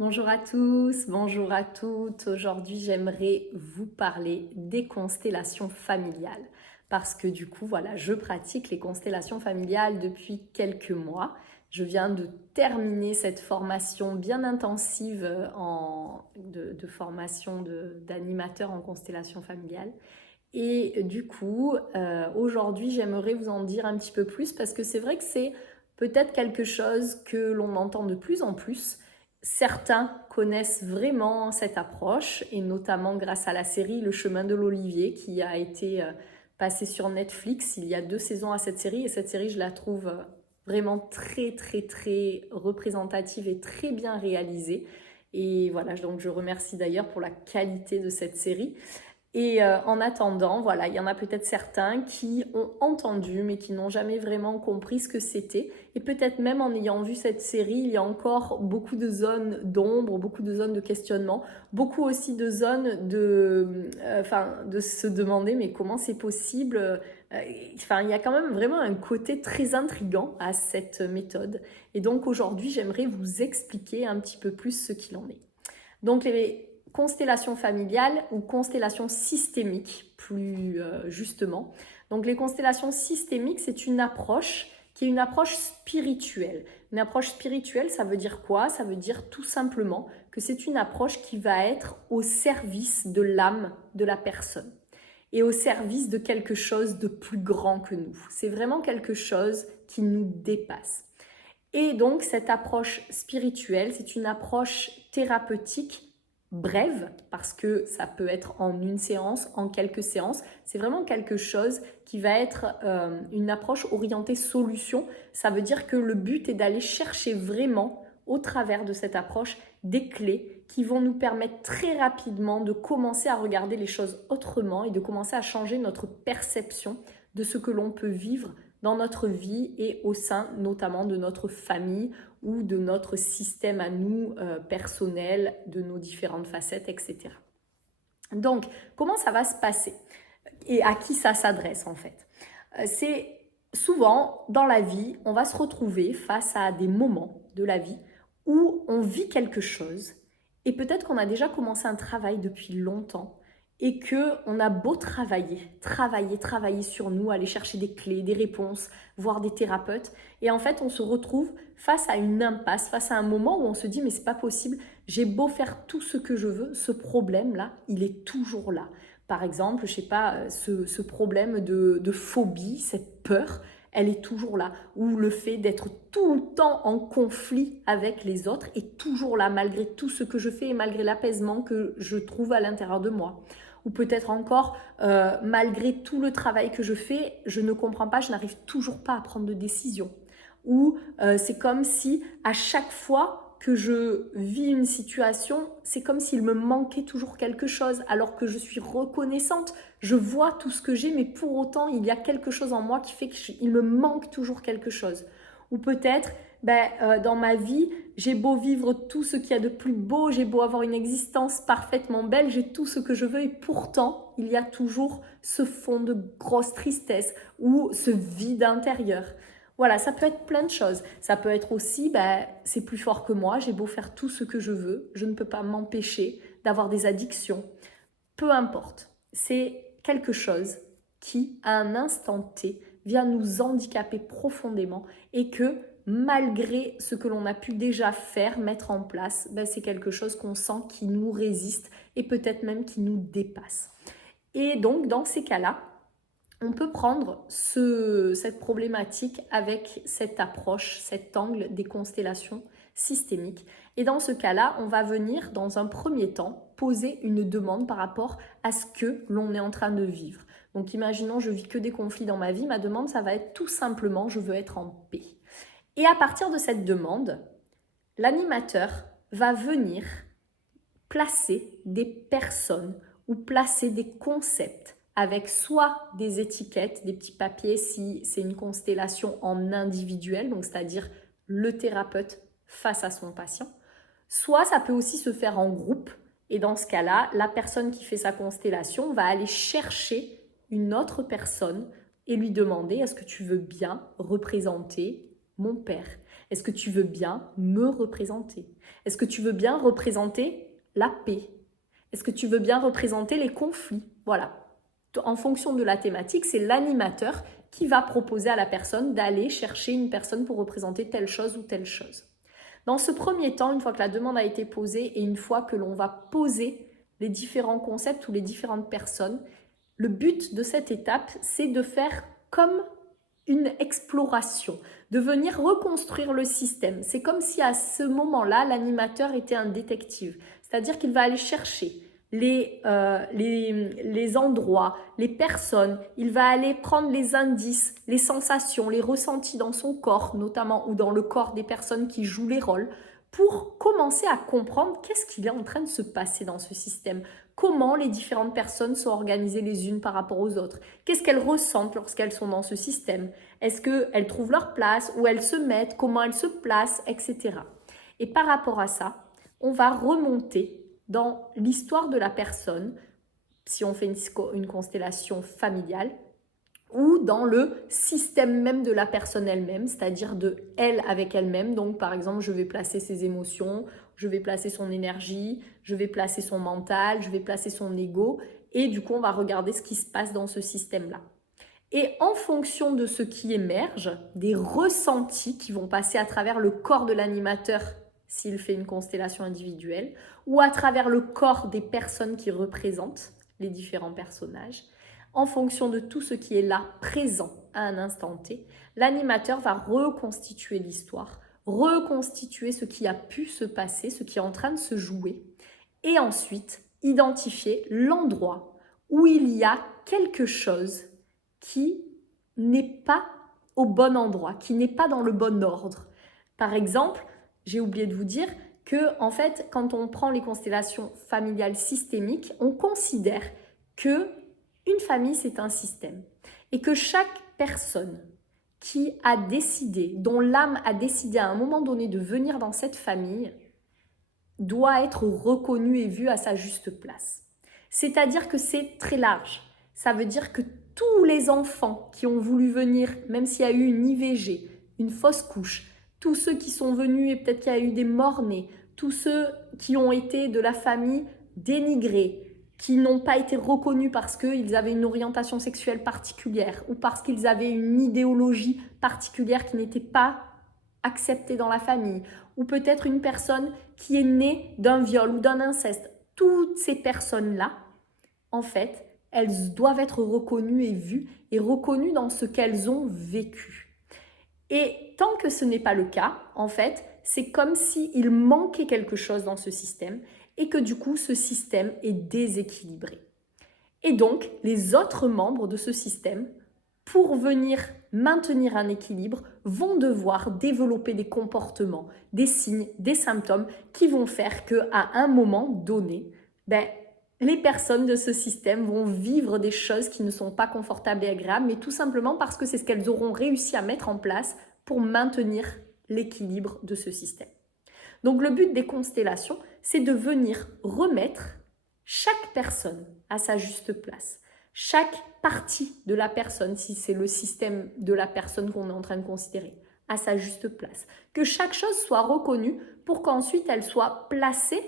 Bonjour à tous, bonjour à toutes. Aujourd'hui, j'aimerais vous parler des constellations familiales. Parce que du coup, voilà, je pratique les constellations familiales depuis quelques mois. Je viens de terminer cette formation bien intensive de formation d'animateur en constellation familiale. Et du coup, aujourd'hui, j'aimerais vous en dire un petit peu plus parce que c'est vrai que c'est peut-être quelque chose que l'on entend de plus en plus. Certains connaissent vraiment cette approche et notamment grâce à la série Le Chemin de l'Olivier qui a été passée sur Netflix. Il y a 2 saisons à cette série et cette série, je la trouve vraiment très, très, très représentative et très bien réalisée. Et voilà, donc je remercie d'ailleurs pour la qualité de cette série. Et en attendant, voilà, il y en a peut-être certains qui ont entendu mais qui n'ont jamais vraiment compris ce que c'était. Et peut-être même en ayant vu cette série, il y a encore beaucoup de zones d'ombre, beaucoup de zones de questionnement, beaucoup aussi de zones de se demander mais comment c'est possible. Enfin, il y a quand même vraiment un côté très intriguant à cette méthode. Et donc aujourd'hui, j'aimerais vous expliquer un petit peu plus ce qu'il en est. Donc les constellations familiales ou constellations systémiques plus justement. Donc les constellations systémiques, c'est une approche qui est une approche spirituelle. Une approche spirituelle, ça veut dire quoi? Ça veut dire tout simplement que c'est une approche qui va être au service de l'âme de la personne et au service de quelque chose de plus grand que nous. C'est vraiment quelque chose qui nous dépasse. Et donc, cette approche spirituelle, c'est une approche thérapeutique brève, parce que ça peut être en une séance, en quelques séances. C'est vraiment quelque chose qui va être une approche orientée solution. Ça veut dire que le but est d'aller chercher vraiment, au travers de cette approche, des clés qui vont nous permettre très rapidement de commencer à regarder les choses autrement et de commencer à changer notre perception de ce que l'on peut vivre dans notre vie et au sein notamment de notre famille ou de notre système à nous personnel, de nos différentes facettes, etc. Donc, comment ça va se passer et à qui ça s'adresse en fait? C'est souvent dans la vie, on va se retrouver face à des moments de la vie où on vit quelque chose et peut-être qu'on a déjà commencé un travail depuis longtemps et que on a beau travailler sur nous, aller chercher des clés, des réponses, voir des thérapeutes et en fait on se retrouve face à une impasse, face à un moment où on se dit mais c'est pas possible, j'ai beau faire tout ce que je veux, ce problème là, il est toujours là. Par exemple, je sais pas, ce problème de phobie, cette peur, elle est toujours là. Ou le fait d'être tout le temps en conflit avec les autres est toujours là, malgré tout ce que je fais et malgré l'apaisement que je trouve à l'intérieur de moi. Ou peut-être encore, malgré tout le travail que je fais, je ne comprends pas, je n'arrive toujours pas à prendre de décision. Ou c'est comme si à chaque fois que je vis une situation, c'est comme s'il me manquait toujours quelque chose, alors que je suis reconnaissante, je vois tout ce que j'ai, mais pour autant, il y a quelque chose en moi qui fait qu'il me manque toujours quelque chose. Ou peut-être, dans ma vie, j'ai beau vivre tout ce qu'il y a de plus beau, j'ai beau avoir une existence parfaitement belle, j'ai tout ce que je veux, et pourtant, il y a toujours ce fond de grosse tristesse ou ce vide intérieur. Voilà, ça peut être plein de choses. Ça peut être aussi, c'est plus fort que moi, j'ai beau faire tout ce que je veux, je ne peux pas m'empêcher d'avoir des addictions. Peu importe, c'est quelque chose qui, à un instant T, vient nous handicaper profondément et que malgré ce que l'on a pu déjà faire, mettre en place, c'est quelque chose qu'on sent qui nous résiste et peut-être même qui nous dépasse. Et donc, dans ces cas-là, on peut prendre cette problématique avec cette approche, cet angle des constellations systémiques. Et dans ce cas-là, on va venir, dans un premier temps, poser une demande par rapport à ce que l'on est en train de vivre. Donc imaginons, je vis que des conflits dans ma vie, ma demande, ça va être tout simplement, je veux être en paix. Et à partir de cette demande, l'animateur va venir placer des personnes ou placer des concepts avec soit des étiquettes, des petits papiers si c'est une constellation en individuel, donc c'est-à-dire le thérapeute face à son patient, soit ça peut aussi se faire en groupe et dans ce cas-là, la personne qui fait sa constellation va aller chercher une autre personne et lui demander est-ce que tu veux bien représenter mon père? Est-ce que tu veux bien me représenter? Est-ce que tu veux bien représenter la paix? Est-ce que tu veux bien représenter les conflits? Voilà. En fonction de la thématique, c'est l'animateur qui va proposer à la personne d'aller chercher une personne pour représenter telle chose ou telle chose. Dans ce premier temps, une fois que la demande a été posée et une fois que l'on va poser les différents concepts ou les différentes personnes, le but de cette étape, c'est de faire comme une exploration, de venir reconstruire le système. C'est comme si à ce moment-là, l'animateur était un détective, c'est-à-dire qu'il va aller chercher les endroits, les personnes, il va aller prendre les indices, les sensations, les ressentis dans son corps notamment ou dans le corps des personnes qui jouent les rôles pour commencer à comprendre qu'est-ce qu'il est en train de se passer dans ce système, comment les différentes personnes sont organisées les unes par rapport aux autres, qu'est-ce qu'elles ressentent lorsqu'elles sont dans ce système, est-ce qu'elles trouvent leur place, où elles se mettent, comment elles se placent, etc. Et par rapport à ça, on va remonter dans l'histoire de la personne, si on fait une constellation familiale, ou dans le système même de la personne elle-même, c'est-à-dire de elle avec elle-même. Donc par exemple, je vais placer ses émotions, je vais placer son énergie, je vais placer son mental, je vais placer son ego, et du coup on va regarder ce qui se passe dans ce système-là. Et en fonction de ce qui émerge, des ressentis qui vont passer à travers le corps de l'animateur s'il fait une constellation individuelle, ou à travers le corps des personnes qui représentent les différents personnages, en fonction de tout ce qui est là, présent à un instant T, l'animateur va reconstituer l'histoire, reconstituer ce qui a pu se passer, ce qui est en train de se jouer, et ensuite identifier l'endroit où il y a quelque chose qui n'est pas au bon endroit, qui n'est pas dans le bon ordre. Par exemple, j'ai oublié de vous dire que, en fait, quand on prend les constellations familiales systémiques, on considère que une famille, c'est un système. Et que chaque personne qui a décidé, dont l'âme a décidé à un moment donné de venir dans cette famille, doit être reconnue et vue à sa juste place. C'est-à-dire que c'est très large. Ça veut dire que tous les enfants qui ont voulu venir, même s'il y a eu une IVG, une fausse couche, tous ceux qui sont venus et peut-être qu'il y a eu des morts-nés, tous ceux qui ont été de la famille dénigrés, qui n'ont pas été reconnus parce qu'ils avaient une orientation sexuelle particulière ou parce qu'ils avaient une idéologie particulière qui n'était pas acceptée dans la famille, ou peut-être une personne qui est née d'un viol ou d'un inceste. Toutes ces personnes-là, en fait, elles doivent être reconnues et vues et reconnues dans ce qu'elles ont vécu. Et tant que ce n'est pas le cas, en fait, c'est comme s'il manquait quelque chose dans ce système et que du coup, ce système est déséquilibré. Et donc, les autres membres de ce système, pour venir maintenir un équilibre, vont devoir développer des comportements, des signes, des symptômes qui vont faire qu'à un moment donné, les personnes de ce système vont vivre des choses qui ne sont pas confortables et agréables, mais tout simplement parce que c'est ce qu'elles auront réussi à mettre en place pour maintenir l'équilibre de ce système. Donc le but des constellations, c'est de venir remettre chaque personne à sa juste place, chaque partie de la personne, si c'est le système de la personne qu'on est en train de considérer, à sa juste place. Que chaque chose soit reconnue pour qu'ensuite elle soit placée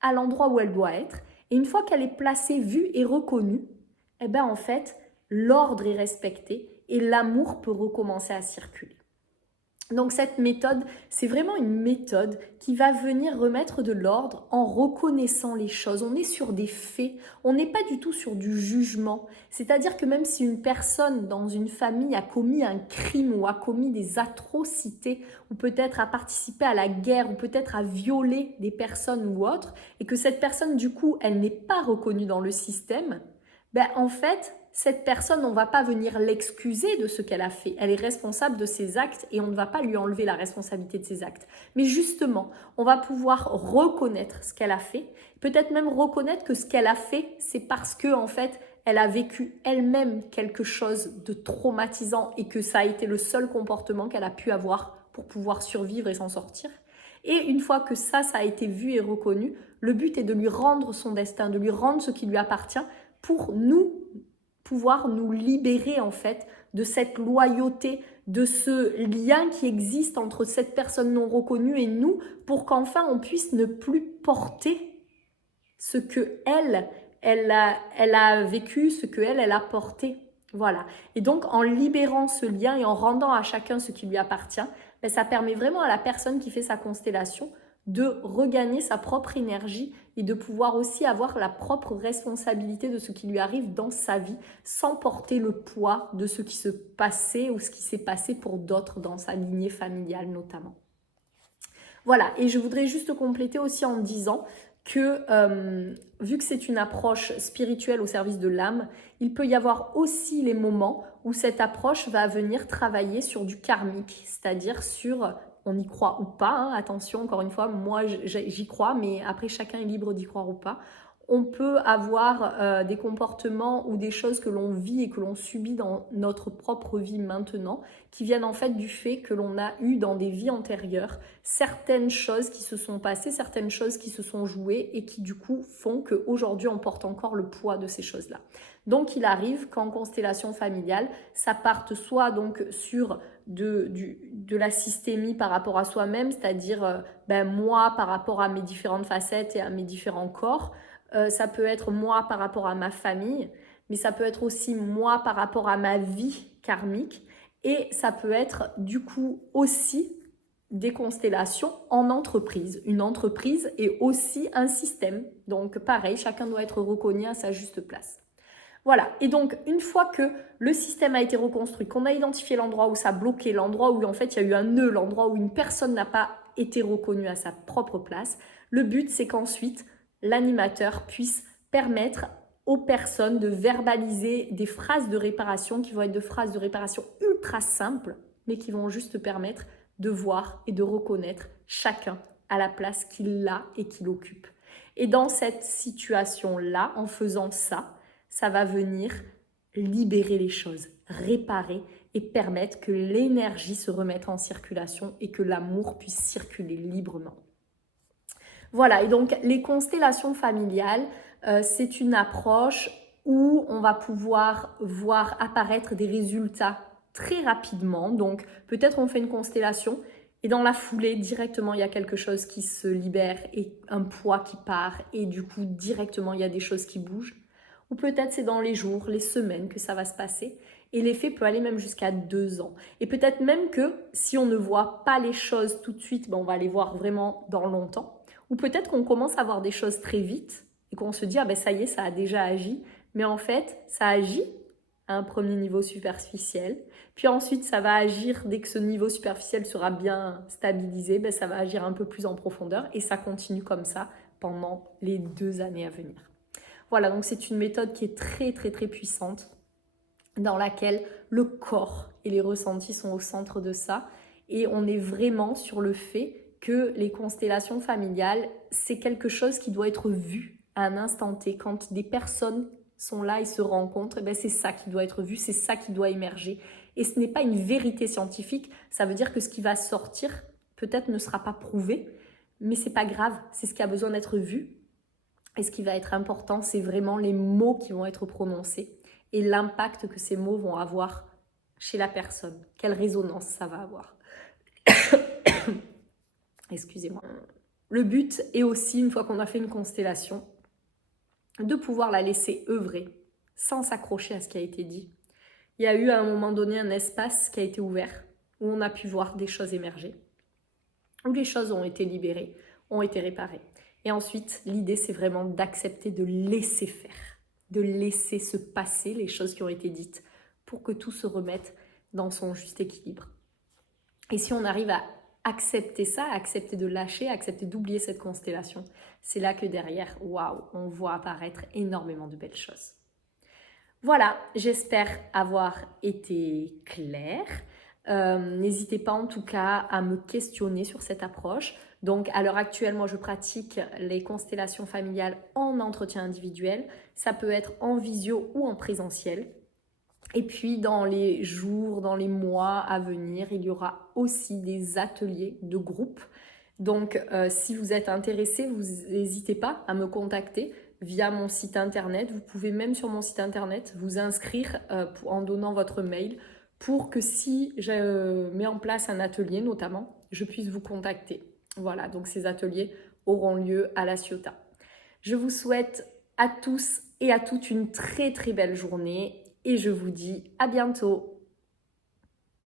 à l'endroit où elle doit être. Et une fois qu'elle est placée, vue et reconnue, en fait, l'ordre est respecté et l'amour peut recommencer à circuler. Donc cette méthode, c'est vraiment une méthode qui va venir remettre de l'ordre en reconnaissant les choses. On est sur des faits, on n'est pas du tout sur du jugement. C'est-à-dire que même si une personne dans une famille a commis un crime ou a commis des atrocités, ou peut-être a participé à la guerre, ou peut-être a violé des personnes ou autres, et que cette personne du coup, elle n'est pas reconnue dans le système, en fait, cette personne, on ne va pas venir l'excuser de ce qu'elle a fait. Elle est responsable de ses actes et on ne va pas lui enlever la responsabilité de ses actes. Mais justement, on va pouvoir reconnaître ce qu'elle a fait, peut-être même reconnaître que ce qu'elle a fait, c'est parce que en fait, elle a vécu elle-même quelque chose de traumatisant et que ça a été le seul comportement qu'elle a pu avoir pour pouvoir survivre et s'en sortir. Et une fois que ça a été vu et reconnu, le but est de lui rendre son destin, de lui rendre ce qui lui appartient pour nous pouvoir nous libérer en fait de cette loyauté, de ce lien qui existe entre cette personne non reconnue et nous, pour qu'enfin on puisse ne plus porter ce que elle a vécu, ce que elle a porté. Voilà. Et donc, en libérant ce lien et en rendant à chacun ce qui lui appartient, ben, ça permet vraiment à la personne qui fait sa constellation de regagner sa propre énergie et de pouvoir aussi avoir la propre responsabilité de ce qui lui arrive dans sa vie sans porter le poids de ce qui se passait ou ce qui s'est passé pour d'autres dans sa lignée familiale notamment. Voilà, et je voudrais juste compléter aussi en disant que vu que c'est une approche spirituelle au service de l'âme, il peut y avoir aussi les moments où cette approche va venir travailler sur du karmique, c'est-à-dire sur, on y croit ou pas, hein, attention, encore une fois, moi j'y crois, mais après chacun est libre d'y croire ou pas. On peut avoir des comportements ou des choses que l'on vit et que l'on subit dans notre propre vie maintenant, qui viennent en fait du fait que l'on a eu dans des vies antérieures certaines choses qui se sont passées, certaines choses qui se sont jouées et qui du coup font qu'aujourd'hui on porte encore le poids de ces choses-là. Donc il arrive qu'en constellation familiale, ça parte soit donc sur de la systémie par rapport à soi-même, c'est-à-dire moi par rapport à mes différentes facettes et à mes différents corps, ça peut être moi par rapport à ma famille, mais ça peut être aussi moi par rapport à ma vie karmique, et ça peut être du coup aussi des constellations en entreprise. Une entreprise est aussi un système, donc pareil, chacun doit être reconnu à sa juste place. Voilà, et donc une fois que le système a été reconstruit, qu'on a identifié l'endroit où ça bloquait, l'endroit où en fait il y a eu un nœud, l'endroit où une personne n'a pas été reconnue à sa propre place, le but c'est qu'ensuite l'animateur puisse permettre aux personnes de verbaliser des phrases de réparation qui vont être de phrases de réparation ultra simples, mais qui vont juste permettre de voir et de reconnaître chacun à la place qu'il a et qu'il occupe. Et dans cette situation-là, en faisant ça, ça va venir libérer les choses, réparer et permettre que l'énergie se remette en circulation et que l'amour puisse circuler librement. Voilà, et donc les constellations familiales, c'est une approche où on va pouvoir voir apparaître des résultats très rapidement. Donc peut-être on fait une constellation et dans la foulée, directement, il y a quelque chose qui se libère et un poids qui part et du coup, directement, il y a des choses qui bougent. Ou peut-être c'est dans les jours, les semaines que ça va se passer. Et l'effet peut aller même jusqu'à 2 ans. Et peut-être même que si on ne voit pas les choses tout de suite, on va les voir vraiment dans longtemps. Ou peut-être qu'on commence à voir des choses très vite et qu'on se dit, ah ben ça y est, ça a déjà agi. Mais en fait, ça agit à un premier niveau superficiel. Puis ensuite, ça va agir, dès que ce niveau superficiel sera bien stabilisé, ça va agir un peu plus en profondeur. Et ça continue comme ça pendant les 2 années à venir. Voilà, donc c'est une méthode qui est très très très puissante, dans laquelle le corps et les ressentis sont au centre de ça. Et on est vraiment sur le fait que les constellations familiales, c'est quelque chose qui doit être vu à un instant T. Quand des personnes sont là et se rencontrent, c'est ça qui doit être vu, c'est ça qui doit émerger. Et ce n'est pas une vérité scientifique, ça veut dire que ce qui va sortir peut-être ne sera pas prouvé, mais c'est pas grave, c'est ce qui a besoin d'être vu. Et ce qui va être important, c'est vraiment les mots qui vont être prononcés et l'impact que ces mots vont avoir chez la personne. Quelle résonance ça va avoir. Excusez-moi. Le but est aussi, une fois qu'on a fait une constellation, de pouvoir la laisser œuvrer sans s'accrocher à ce qui a été dit. Il y a eu à un moment donné un espace qui a été ouvert, où on a pu voir des choses émerger, où les choses ont été libérées, ont été réparées. Et ensuite, l'idée, c'est vraiment d'accepter de laisser faire, de laisser se passer les choses qui ont été dites pour que tout se remette dans son juste équilibre. Et si on arrive à accepter ça, accepter de lâcher, accepter d'oublier cette constellation, c'est là que derrière, waouh, on voit apparaître énormément de belles choses. Voilà, j'espère avoir été claire. N'hésitez pas en tout cas à me questionner sur cette approche. Donc à l'heure actuelle, moi je pratique les constellations familiales en entretien individuel. Ça peut être en visio ou en présentiel. Et puis dans les jours, dans les mois à venir, il y aura aussi des ateliers de groupe. Donc si vous êtes intéressé, vous n'hésitez pas à me contacter. via mon site internet. Vous pouvez même sur mon site internet vous inscrire en donnant votre mail pour que si je mets en place un atelier notamment, je puisse vous contacter. Voilà, donc ces ateliers auront lieu à La Ciotat. Je vous souhaite à tous et à toutes une très très belle journée et je vous dis à bientôt.